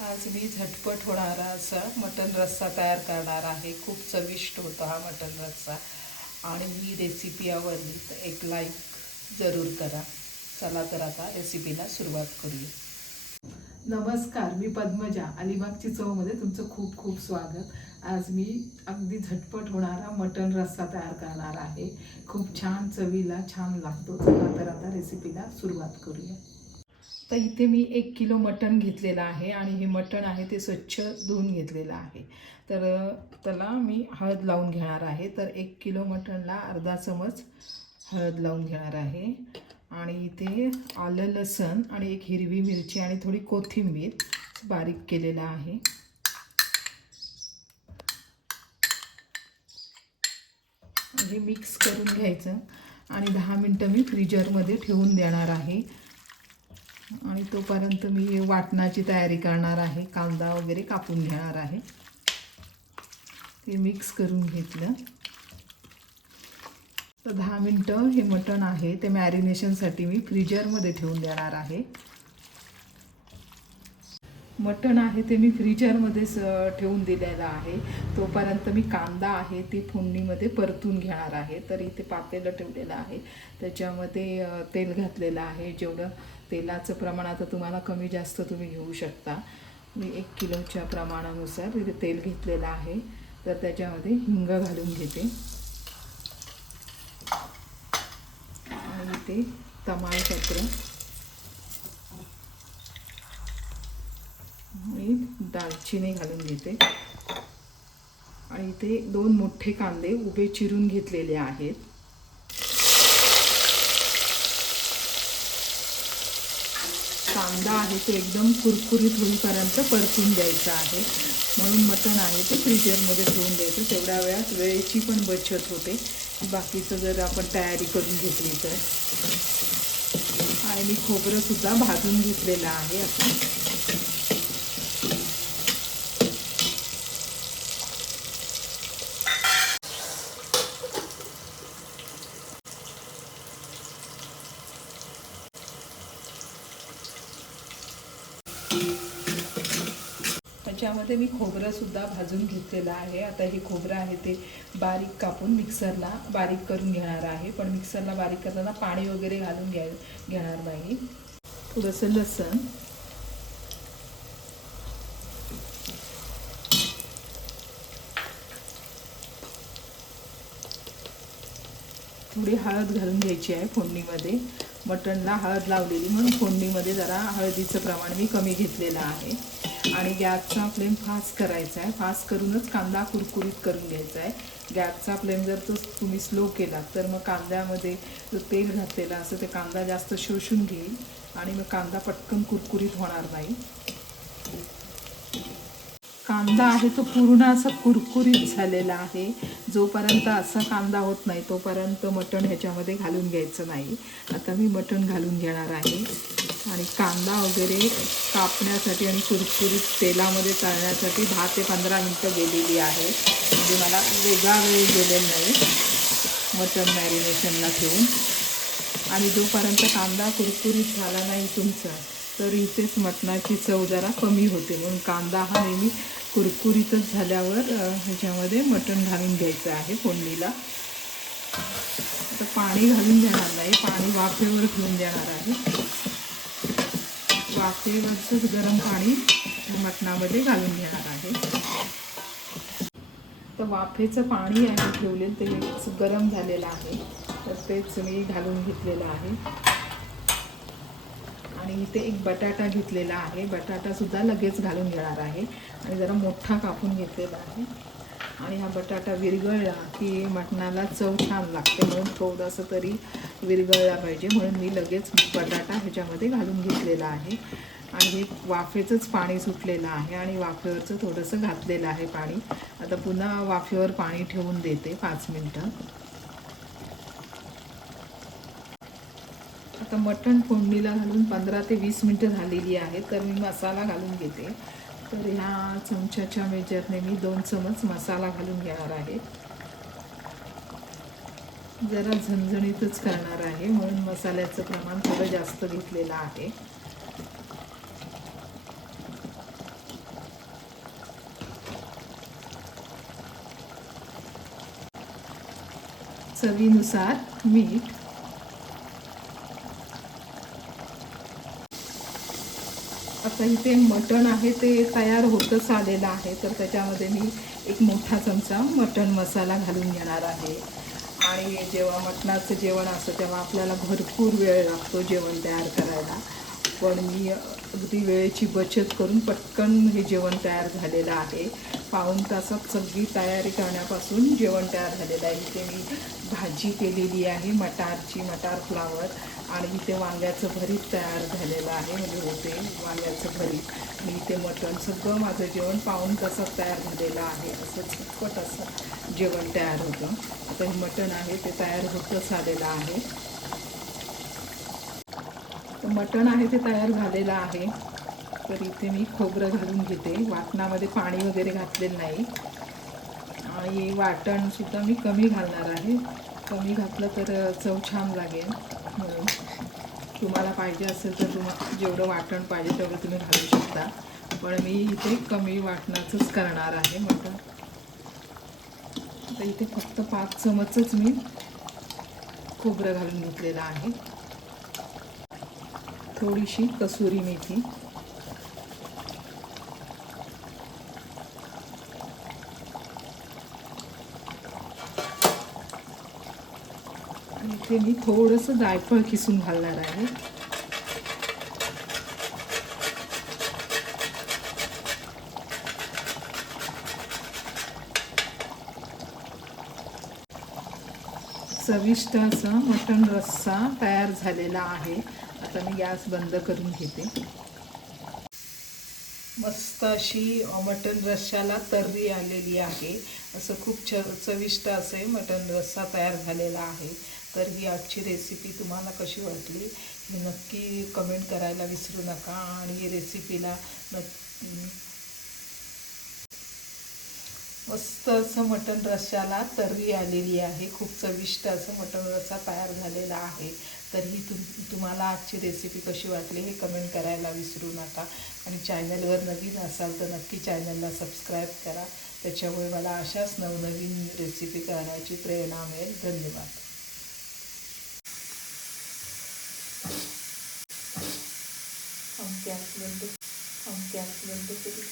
आज मी झटपट होणारा असा. मटन रस्सा तयार करणार आहे. खूप चविष्ट होतो हा मटन रस्सा. आणि ही रेसिपी आवडली तर एक लाईक जरूर करा. चला तर आता रेसिपीला सुरुवात करूया. नमस्कार मी पद्मजा. अलिबागची चवमध्ये तुमचं खूप खूप स्वागत. आज मी अगदी झटपट होणारा मटन रस्सा तयार करणार आहे. खूप छान चवीला छान लागतो. चला तर आता रेसिपीला सुरुवात करूया. तर इथे मी एक किलो मटण घेतलेलं आहे आणि हे मटण आहे ते स्वच्छ धुवून घेतलेलं आहे. तर त्याला मी हळद लावून घेणार आहे. तर एक किलो मटणला अर्धा चमच हळद लावून घेणार आहे. आणि इथे आलं लसण आणि एक हिरवी मिरची आणि थोडी कोथिंबीर बारीक केलेलं आहे. हे मिक्स करून घ्यायचं. आणि दहा मिनटं मी फ्रीजरमध्ये ठेवून देणार आहे. आणि तोपर्यंत मी वाटणाची तयारी करणार आहे. कांदा वगैरे कापून घेणार आहे. ते मिक्स करून घेतलं. तर दहा मिनटं हे मटण आहे. ते मॅरिनेशनसाठी मी फ्रीजरमध्ये ठेवून देणार आहे. मटण आहे ते मी फ्रीजरमध्येच ठेवून दिलेलं आहे. तोपर्यंत मी कांदा आहे ती फोडणीमध्ये परतून घेणार आहे. तर इथे पातेलं ठेवलेलं आहे. त्याच्यामध्ये तेल घातलेलं आहे. जेवढं तेलाचं प्रमाण आता तुम्हाला कमी जास्त तुम्ही घेऊ शकता. मी एक किलोच्या प्रमाणानुसार इथे तेल घेतलेलं आहे. तर त्याच्यामध्ये हिंग घालून घेते. आणि ते तमालपत्र. मी दालचिनी घालून घेते. आणि इथे दोन मोठे कांदे उभे चिरून घेतलेले आहेत. कांदा आहे तो एकदम कुरकुरीत होईपर्यंत परतून द्यायचा आहे. म्हणून मटण आहे ते फ्रीजरमध्ये ठेवून द्यायचं. तेवढ्या वेळात वेळेची पण बचत होते. बाकीचं जर आपण तयारी करून घेतली तर. आणि मी खोबरंसुद्धा भाजून घेतलेलं आहे असं त्याच्यामध्ये मी खोबरंसुद्धा भाजून घेतलेलं आहे. आता हे खोबरं आहे ते बारीक कापून मिक्सरला बारीक करून घेणार आहे. पण मिक्सरला बारीक करताना पाणी वगैरे घालून घ्या घेणार नाही. थोडंसं लसण. थोडी हळद घालून घ्यायची आहे फोडणीमध्ये. मटणला हळद लावलेली म्हणून फोडणीमध्ये जरा हळदीचं प्रमाण मी कमी घेतलेलं आहे. आणि गॅसचा फ्लेम फास्ट करायचा आहे. फास्ट करूनच कांदा कुरकुरीत करून घ्यायचा आहे. गॅसचा फ्लेम जर तो तुम्ही स्लो केला तर मग कांद्यामध्ये जो तेल घातलेलं असं ते कांदा जास्त शोषून घेईल आणि मग कांदा पटकन कुरकुरीत होणार नाही. कांदा आहे तो पूर्ण असा कुरकुरीत झालेला आहे. जोपर्यंत असा कांदा होत नाही तोपर्यंत मटण ह्याच्यामध्ये घालून घ्यायचं नाही. आता मी मटण घालून घेणार आहे. आणि कांदा वगैरे कापण्यासाठी आणि कुरकुरीत तेलामध्ये तळण्यासाठी दहा ते पंधरा मिनटं गेलेली आहे. म्हणजे मला वेगळा वेळ गेलेला नाही मटण मॅरिनेशनला ठेवून आणि जोपर्यंत कांदा कुरकुरीत झाला नाही तुमचा तर इथेच मटणाची चव जरा कमी होते. म्हणून कांदा हा नेहमी कुरकुरीतच झाल्यावर ह्याच्यामध्ये मटण घालून घ्यायचं आहे फोडणीला. आता पाणी घालून देणार नाही पाणी वाफेवर घेऊन देणार आहे. वाफेवरचंच गरम पाणी मटणामध्ये घालून घेणार आहे. तर वाफेचं पाणी आहे ठेवलेलं ते गरम झालेलं आहे. तर तेच मी घालून घेतलेलं आहे. आणि इथे एक बटाटा घेतलेला आहे. बटाटासुद्धा लगेच घालून घेणार आहे. आणि जरा मोठा कापून घेतलेला आहे. आणि हा बटाटा विरघळला की मटणाला चव छान लागते म्हणून थोडंसं तरी विरघळला पाहिजे. म्हणून मी लगेच बटाटा ह्याच्यामध्ये घालून घेतलेला आहे. आणि हे वाफेचंच पाणी सुटलेलं आहे आणि वाफेवरचं थोडंसं घातलेलं आहे पाणी. आता पुन्हा वाफेवर पाणी ठेवून देते पाच मिनटं. आता मटण फोडणीला घालून पंधरा ते वीस मिनटं झालेली आहेत तर मी मसाला घालून घेते. तर ह्या चमच्याच्या मेजरने मी दोन चमच मसाला घालून घेणार आहे. जरा झणझणीतच करणार आहे म्हणून मसाल्याचं प्रमाण थोडं जास्त घेतलेलं आहे. चवीनुसार मीठ आता इथे मटण आहे ते तयार होतच आलेलं आहे. तर त्याच्यामध्ये मी एक मोठा चमचा मटण मसाला घालून घेणार आहे. आणि जेव्हा मटणाचं जेवण असतं तेव्हा आपल्याला भरपूर वेळ लागतो जेवण तयार करायला. पण मी अगदी वेळेची बचत करून पटकन हे जेवण तयार झालेलं आहे. पाऊण तासात सगळी तयारी करण्यापासून जेवण तयार झालेलं आहे. इथे मी भाजी केलेली आहे मटारची मटार फ्लावर. आणि इथे वांग्याचं भरीत तयार झालेलं आहे म्हणजे होते वांग्याचं भरीत. मी इथे मटण सगळं माझं जेवण पाहून कसं तयार झालेलं आहे असं झटपट असं जेवण तयार होतं. आता हे मटण आहे ते तयार होतच आलेलं आहे. तर मटण आहे ते तयार झालेलं आहे. तर इथे मी खोबरं घालून घेते. वाटणामध्ये पाणी वगैरे घातलेलं नाही. आणि वाटणसुद्धा मी कमी घालणार आहे. कमी घातलं तर चव छान लागेल. म्हणून. तुम्हाला पाहिजे असेल तर तुम्हाला जेवढं वाटण पाहिजे तेवढं तुम्ही घालू शकता. पण मी इथे कमी वाटणाचंच करणार आहे मटण तर इथे फक्त पाच चमचच मी खोबरं घालून घेतलेलं आहे. थोडीशी कसुरी मेथी आणि इथे मी थोडंसं जायफळ किसून घालणार आहे. चविष्ट असा मटण रस्सा तयार झालेला आहे. आता मी गॅस बंद करून घेते. मस्त अशी मटण रश्श्याला तर्री आलेली आहे. असं खूप च चविष्ट असे मटण रस्सा तयार झालेला आहे. तर ही आजची रेसिपी तुम्हाला कशी वाटली ही नक्की कमेंट करायला विसरू नका आणि रेसिपीला मस्त असं मटण रश्श्याला तर्री आलेली आहे. खूप चविष्ट असं मटण रस्सा तयार झालेला आहे. तर ही तुम तुम्हाला आजची रेसिपी कशी वाटली हे कमेंट करायला विसरू नका. आणि चॅनलवर नवीन असाल तर नक्की चॅनलला सबस्क्राईब करा. त्याच्यामुळे मला अशाच नवनवीन रेसिपी करण्याची प्रेरणा मिळेल. धन्यवाद. हम गॅस बंद हम गॅस बंद करू